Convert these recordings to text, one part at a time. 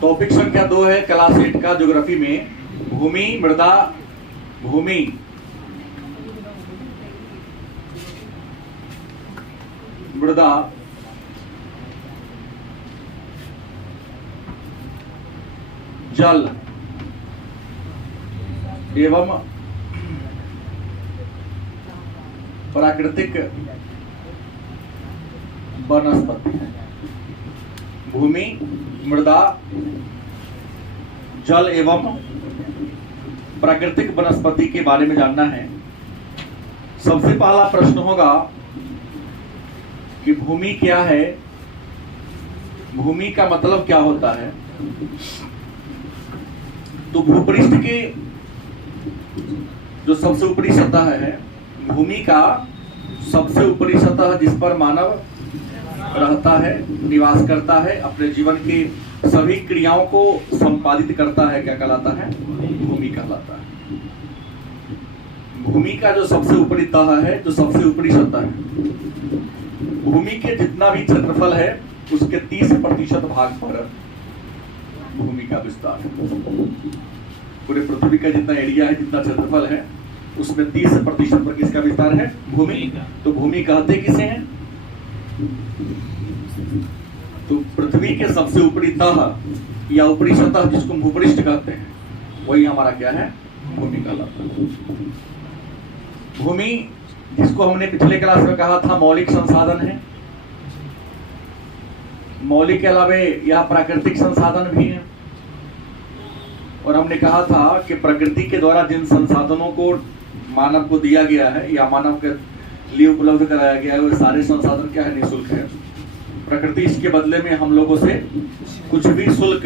Topic संख्या 2 है class 8 का ज्योग्राफी में भूमि मृदा भूमि मृदा जल एवं प्राकृतिक वनस्पति। भूमि मृदा जल एवं प्राकृतिक वनस्पति के बारे में जानना है। सबसे पहला प्रश्न होगा कि भूमि क्या है, भूमि का मतलब क्या होता है। तो भूपृष्ठ के जो सबसे ऊपरी सतह है, भूमि का सबसे ऊपरी सतह जिस पर मानव रहता है, निवास करता है, अपने जीवन की सभी क्रियाओं को संपादित करता है, क्या कहलाता है? भूमि कहलाता है। भूमि का जो सबसे ऊपरी तह है, जो सबसे ऊपरी सतह है, भूमि के जितना भी क्षेत्रफल है उसके 30% भाग पर भूमि का विस्तार है। पूरे पृथ्वी का जितना एरिया है, जितना क्षेत्रफल है, उसमें 30% पर किसका विस्तार है? भूमि। तो भूमि कहते किसे हैं? तो पृथ्वी के सबसे ऊपरी तह या ऊपरी सतह जिसको भूपृष्ठ कहते हैं, वही हमारा क्या है? भूमि कहलाता है। भूमि जिसको हमने पिछले क्लास में कहा था मौलिक संसाधन है, मौलिक के अलावे यह प्राकृतिक संसाधन भी है। और हमने कहा था कि प्रकृति के द्वारा जिन संसाधनों को मानव को दिया गया है या मानव के लिए उपलब्ध कराया गया है, वो सारे संसाधन क्या है? निःशुल्क है। प्रकृति इसके बदले में हम लोगों से कुछ भी शुल्क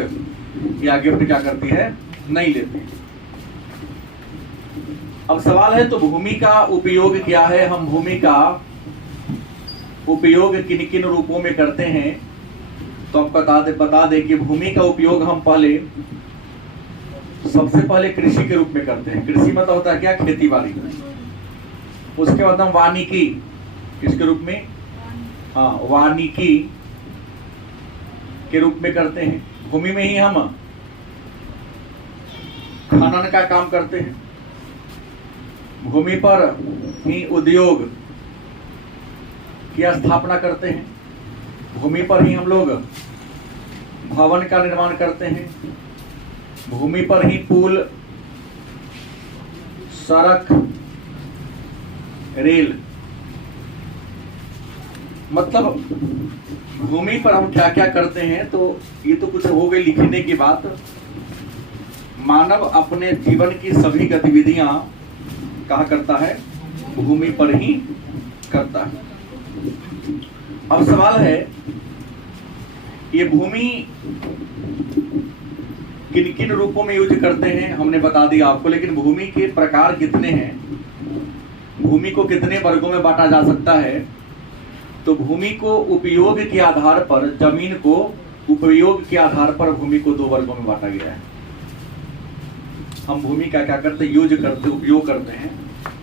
या गिफ्ट क्या करती है? नहीं लेती। अब सवाल है तो भूमि का उपयोग क्या है? हम भूमि का उपयोग किन किन रूपों में करते हैं? तो आप बता दे कि भूमि का उपयोग हम सबसे पहले कृषि के रूप में करते हैं। कृषि मतलब होता है क्या? खेती बाड़ी। उसके बाद हम वानिकी किसके रूप में? हाँ, वानिकी के रूप में करते हैं। भूमि में ही हम खनन का काम करते हैं। भूमि पर ही उद्योग की स्थापना करते हैं। भूमि पर ही हम लोग भवन का निर्माण करते हैं। भूमि पर ही पुल, सड़क, रेल, मतलब भूमि पर हम क्या क्या करते हैं। तो ये तो कुछ हो गई लिखने की बात। मानव अपने जीवन की सभी गतिविधियां कहाँ करता है? भूमि पर ही करता है। अब सवाल है ये भूमि किन किन रूपों में यूज करते हैं, हमने बता दिया आपको। लेकिन भूमि के प्रकार कितने हैं, भूमि को कितने वर्गों में बांटा जा सकता है? तो भूमि को उपयोग के आधार पर, जमीन को उपयोग के आधार पर भूमि को 2 वर्गों में बांटा गया है। हम भूमि का क्या करते? यूज करते, उपयोग करते हैं।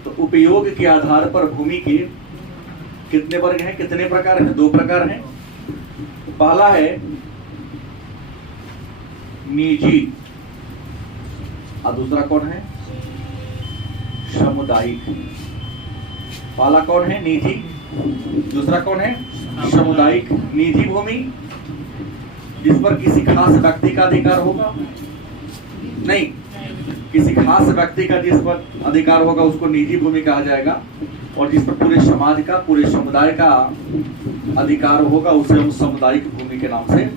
तो उपयोग के आधार पर भूमि के कितने वर्ग हैं, कितने प्रकार हैं? 2 प्रकार हैं। पहला है निजी और दूसरा कौन है? सामुदायिक। पहला कौन है? निजी। दूसरा कौन है? सामुदायिक। निजी भूमि जिस पर किसी खास व्यक्ति का अधिकार होगा, नहीं, किसी खास व्यक्ति का जिस पर अधिकार होगा उसको निजी भूमि कहा जाएगा। और जिस पर पूरे समाज का, पूरे समुदाय का अधिकार होगा उसे हम सामुदायिक भूमि के नाम से।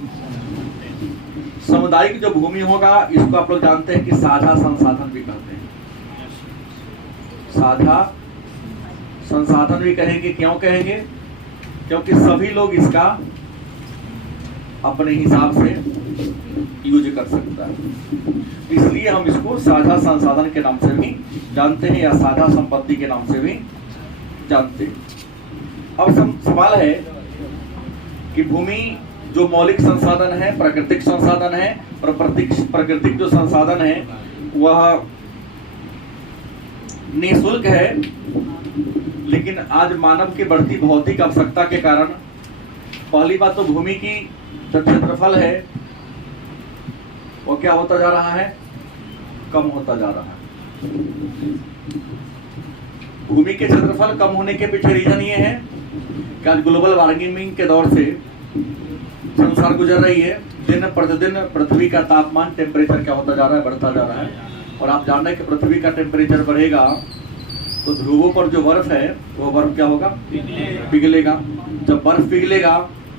सामुदायिक जो भूमि होगा इसको आप लोग जानते हैं कि साझा संसाधन भी कहते हैं। साझा संसाधन भी कहेंगे। क्यों कहेंगे? क्योंकि सभी लोग इसका अपने हिसाब से यूज कर सकता है, इसलिए हम इसको साझा संसाधन के नाम से भी जानते हैं या साझा संपत्ति के नाम से भी जानते हैं। अब सवाल है कि भूमि जो मौलिक संसाधन है, प्राकृतिक संसाधन है, और प्राकृतिक जो संसाधन है वह निःशुल्क है। लेकिन आज मानव की बढ़ती भौतिक आवश्यकता के कारण पहली बात तो भूमि की जो क्षेत्रफल है वो क्या होता जा रहा है? कम होता जा रहा है। भूमि के क्षेत्रफल कम होने के पीछे रीजन ये है कि आज ग्लोबल वार्मिंग के दौर से संसार गुजर रही है। दिन प्रतिदिन पृथ्वी का तापमान, टेम्परेचर क्या होता जा रहा है? बढ़ता जा रहा है। और आप जान रहे हैं कि पृथ्वी का टेम्परेचर बढ़ेगा तो ध्रुवों पर जो बर्फ है वो बर्फ क्या होगा? पिघलेगा। जब बर्फ पिघलेगा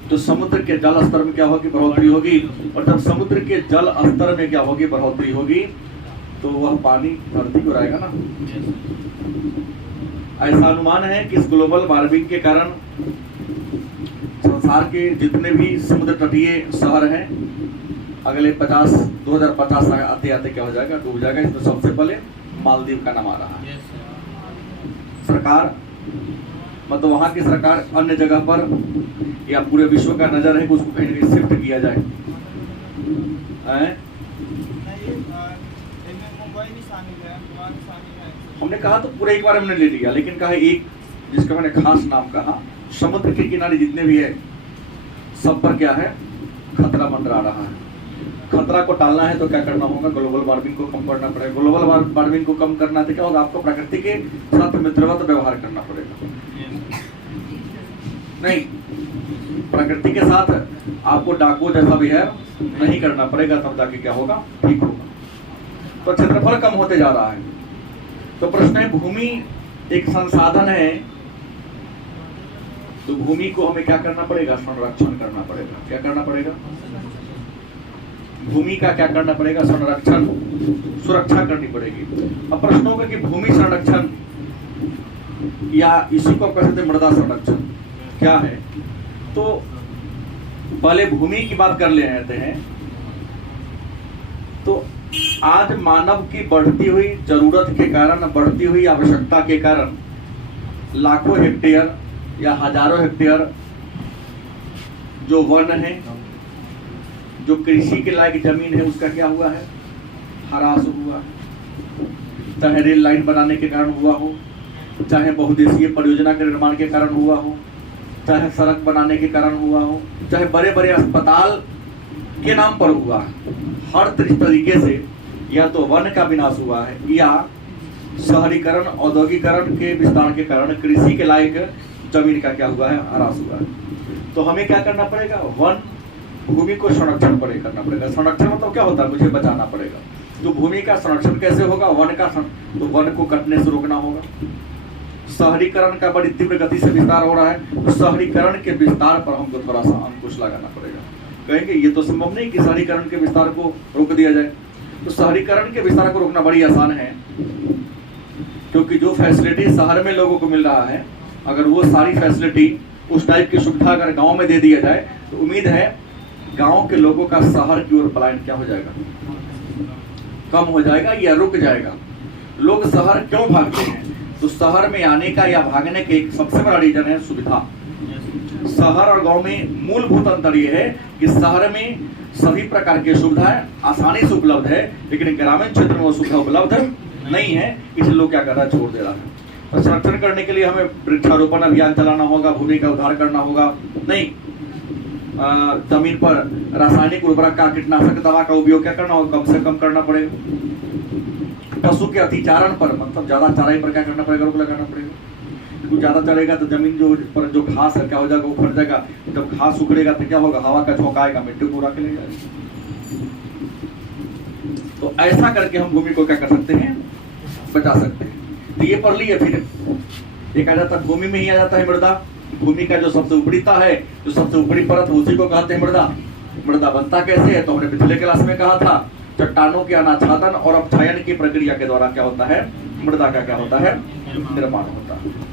तो समुद्र के जल स्तर में क्या होगी? बढ़ोतरी होगी। और जब समुद्र के जल स्तर में क्या होगी? बढ़ोतरी होगी, तो वह पानी धरती को आएगा ना। ऐसा अनुमान है कि इस ग्लोबल वार्मिंग के कारण संसार के जितने भी समुद्र तटीय शहर हैं अगले 2050 आते आते क्या हो जाएगा? डूब जाएगा। इसमें सबसे पहले मालदीव का नाम आ रहा है। सरकार मतलब वहां की सरकार अन्य जगह पर या पूरे विश्व का नजर है कि उसको कहीं ना कहीं शिफ्ट किया जाए। हमने कहा तो पूरे एक बार हमने ले लिया, लेकिन कहा एक जिसका मैंने खास नाम कहा, समुद्र के किनारे जितने भी है सब पर क्या है? खतरा मंडरा रहा है। खतरा को टालना है तो क्या करना होगा? ग्लोबल वार्मिंग को कम करना पड़ेगा। ग्लोबल वार्मिंग को कम करना तो क्या होगा? आपको प्रकृति के साथ मित्रवत व्यवहार करना पड़ेगा। नहीं, प्रकृति के साथ आपको डाकू जैसा भी है नहीं करना पड़ेगा, तब जाके क्या होगा? ठीक होगा। तो क्षेत्रफल कम होते जा रहा है। तो प्रश्न है, भूमि एक संसाधन है तो भूमि को हमें क्या करना पड़ेगा? संरक्षण करना पड़ेगा। क्या करना पड़ेगा? भूमि का क्या करना पड़ेगा? संरक्षण, सुरक्षा करनी पड़ेगी। अब प्रश्न होगा कि भूमि संरक्षण या इसी को कहते हैं मृदा संरक्षण क्या है? तो पहले भूमि की बात कर लेते हैं। तो आज मानव की बढ़ती हुई जरूरत के कारण, बढ़ती हुई आवश्यकता के कारण लाखों हेक्टेयर या हजारों हेक्टेयर जो वन है, जो कृषि के लायक जमीन है, उसका क्या हुआ है? ह्रास हुआ है। चाहे रेल लाइन बनाने के कारण हुआ हो, चाहे बहुउद्देशीय परियोजना के निर्माण के कारण हुआ हो, चाहे सड़क बनाने के कारण हुआ हो, चाहे बड़े बड़े अस्पताल के नाम पर हुआ है। हर तरीके से या तो वन का विनाश हुआ है या शहरीकरण, औद्योगिकरण के विस्तार के कारण कृषि के लायक जमीन का क्या हुआ है? ह्रास हुआ है। तो हमें क्या करना पड़ेगा? वन भूमि को संरक्षण करना पड़ेगा। संरक्षण मतलब क्या होता है? मुझे बचाना पड़ेगा। तो भूमि का संरक्षण कैसे होगा? वन का तो वन को कटने से रोकना होगा। शहरीकरण का बड़ी तीव्र गति से विस्तार हो रहा है, तो शहरीकरण के विस्तार पर हमको थोड़ा सा अंकुश लगाना पड़ेगा। कहेंगे ये तो संभव नहीं कि शहरीकरण के विस्तार को रोक दिया जाए। तो शहरीकरण के विस्तार को रोकना बड़ी आसान है, क्योंकि जो फैसिलिटी शहर में लोगों को मिल रहा है, अगर वो सारी फैसिलिटी, उस टाइप की सुविधा अगर गांव में दे दिया जाए तो उम्मीद है गांव के लोगों का शहर की ओर पलायन क्या हो जाएगा? कम हो जाएगा या रुक जाएगा। लोग शहर क्यों भागते हैं? तो शहर में आने का या भागने के एक सबसे बड़ा रीजन है सुविधा। शहर और गांव में मूलभूत अंतर यह है कि शहर में सभी प्रकार की सुविधाएं आसानी से उपलब्ध है, लेकिन ग्रामीण क्षेत्र में वो सुविधा उपलब्ध नहीं है। इसलिए लोग क्या कर रहा है? छोड़ दे रहा है। तो संरक्षण करने के लिए हमें वृक्षारोपण अभियान चलाना होगा, भूमि का उद्धार करना होगा। नहीं, जमीन पर रासायनिक उर्वरक का, कीटनाशक दवा का उपयोग क्या करना होगा? कम से कम करना पड़ेगा। पशु के अतिचारण पर, मतलब ज्यादा चराई पर क्या करना पड़ेगा? रोक लगाना पड़ेगा। क्योंकि ज्यादा चलेगा तो जमीन जो घास है क्या हो जाएगा? वो फट जाएगा। जब घास उखड़ेगा तो क्या होगा? हवा का झोंका आएगा, मिट्टी को उड़ा के ले जाएगा। तो ऐसा करके हम भूमि को क्या कर सकते हैं? बचा सकते हैं। तो ये पढ़ लिए। फिर एक आ जाता है, भूमि में ही आ जाता है मृदा। भूमि का जो सबसे ऊपरी तह है, जो सबसे ऊपरी परत, उसी को कहते हैं मृदा। मृदा बनता कैसे है? तो हमने पिछले क्लास में कहा था, चट्टानों के अनाच्छादन और अपक्षयन की प्रक्रिया के द्वारा क्या होता है? मृदा का क्या होता है? निर्माण होता है।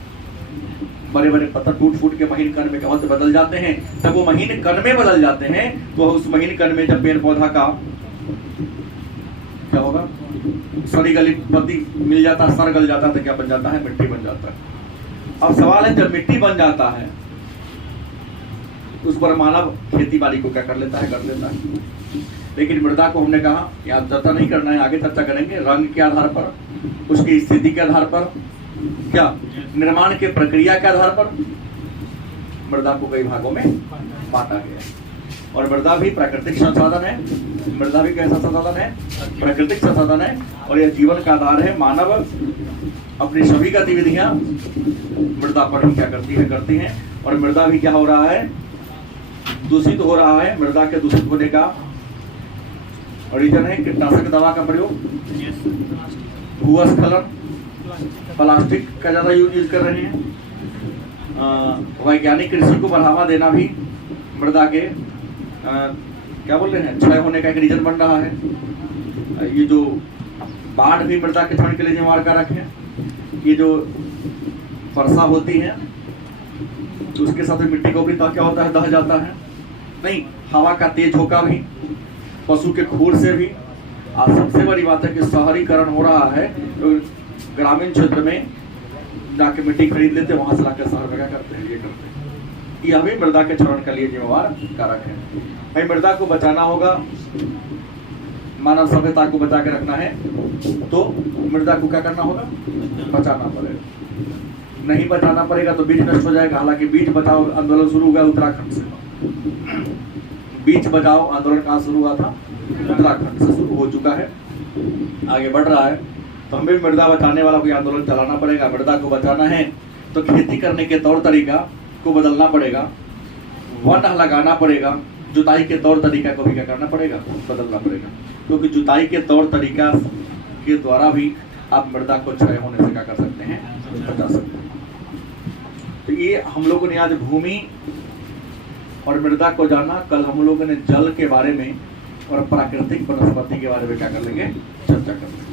बड़े बड़े पत्थर टूट फूट के महीन कण में क्या होते? बदल जाते हैं। जब वो महीन कण में बदल जाते हैं तो उस महीन कण में जब पेड़ पौधा का क्या होगा? सड़ी गली पत्ती मिल जाता है, सर गल जाता है, तो क्या बन जाता है? मिट्टी बन जाता है। अब सवाल है, जब मिट्टी बन जाता है उस पर मानव खेती बाड़ी को क्या कर लेता है? कर लेता है। लेकिन मृदा को हमने कहा यहाँ चर्चा नहीं करना है, आगे चर्चा करेंगे। रंग के आधार पर, उसकी स्थिति के आधार पर, क्या निर्माण के प्रक्रिया के आधार पर मृदा को कई भागों में बांटा गया है। और मृदा भी प्राकृतिक संसाधन है, मृदा भी कैसा संसाधन है? प्राकृतिक संसाधन है, और यह जीवन का आधार है। मानव अपनी सभी गतिविधियां मृदा पर ही क्या करती हैं, और मृदा भी क्या हो रहा है? दूषित हो रहा है। मृदा के दूषित होने का रीजन है कीटनाशक दवा का प्रयोग, भूस्खलन, प्लास्टिक का ज़्यादा यूज कर रहे हैं, वैज्ञानिक कृषि को बढ़ावा देना भी मृदा के क्या बोल रहे हैं, क्षय होने का एक रीजन बन रहा है। ये जो बाढ़ भी मृदा के क्षरण के लिए जिम्मेवार कारक है। ये जो वर्षा होती है तो उसके साथ मिट्टी को भी क्या होता है, दह जाता है। नहीं, हवा का तेज झोंका भी, पशु के खुर से भी। और सबसे बड़ी बात है कि शहरीकरण हो रहा है, तो ग्रामीण क्षेत्र में जाके मिट्टी खरीद लेते, वहां से लाकर शहर में क्या करते हैं, ये करते हैं। यह भी मृदा के क्षरण के लिए जिम्मेवार कारक है। भाई मृदा को बचाना होगा, मानव सभ्यता को बचा के रखना है, तो मृदा को क्या करना होगा? बचाना पड़ेगा। नहीं बचाना पड़ेगा तो बीज नष्ट हो जाएगा। हालांकि बीज बचाओ आंदोलन शुरू हुआ उत्तराखंड से। बीज बचाओ आंदोलन कहाँ शुरू हुआ था? उत्तराखंड से शुरू हो चुका है, आगे बढ़ रहा है। तो हमें मृदा बचाने वाला कोई आंदोलन चलाना पड़ेगा। मृदा को बचाना है तो खेती करने के तौर तरीका को बदलना पड़ेगा, वन लगाना पड़ेगा, जुताई के तौर तरीका को भी क्या करना पड़ेगा? बदलना पड़ेगा। क्योंकि जुताई के तौर तरीका के द्वारा भी आप मृदा को क्षय होने से क्या कर सकते हैं? बचा सकते हैं। तो ये हम लोगों ने आज भूमि और मृदा को जाना। कल हम लोगों ने जल के बारे में और प्राकृतिक वनस्पति के बारे में क्या कर लेंगे? चर्चा कर लेंगे।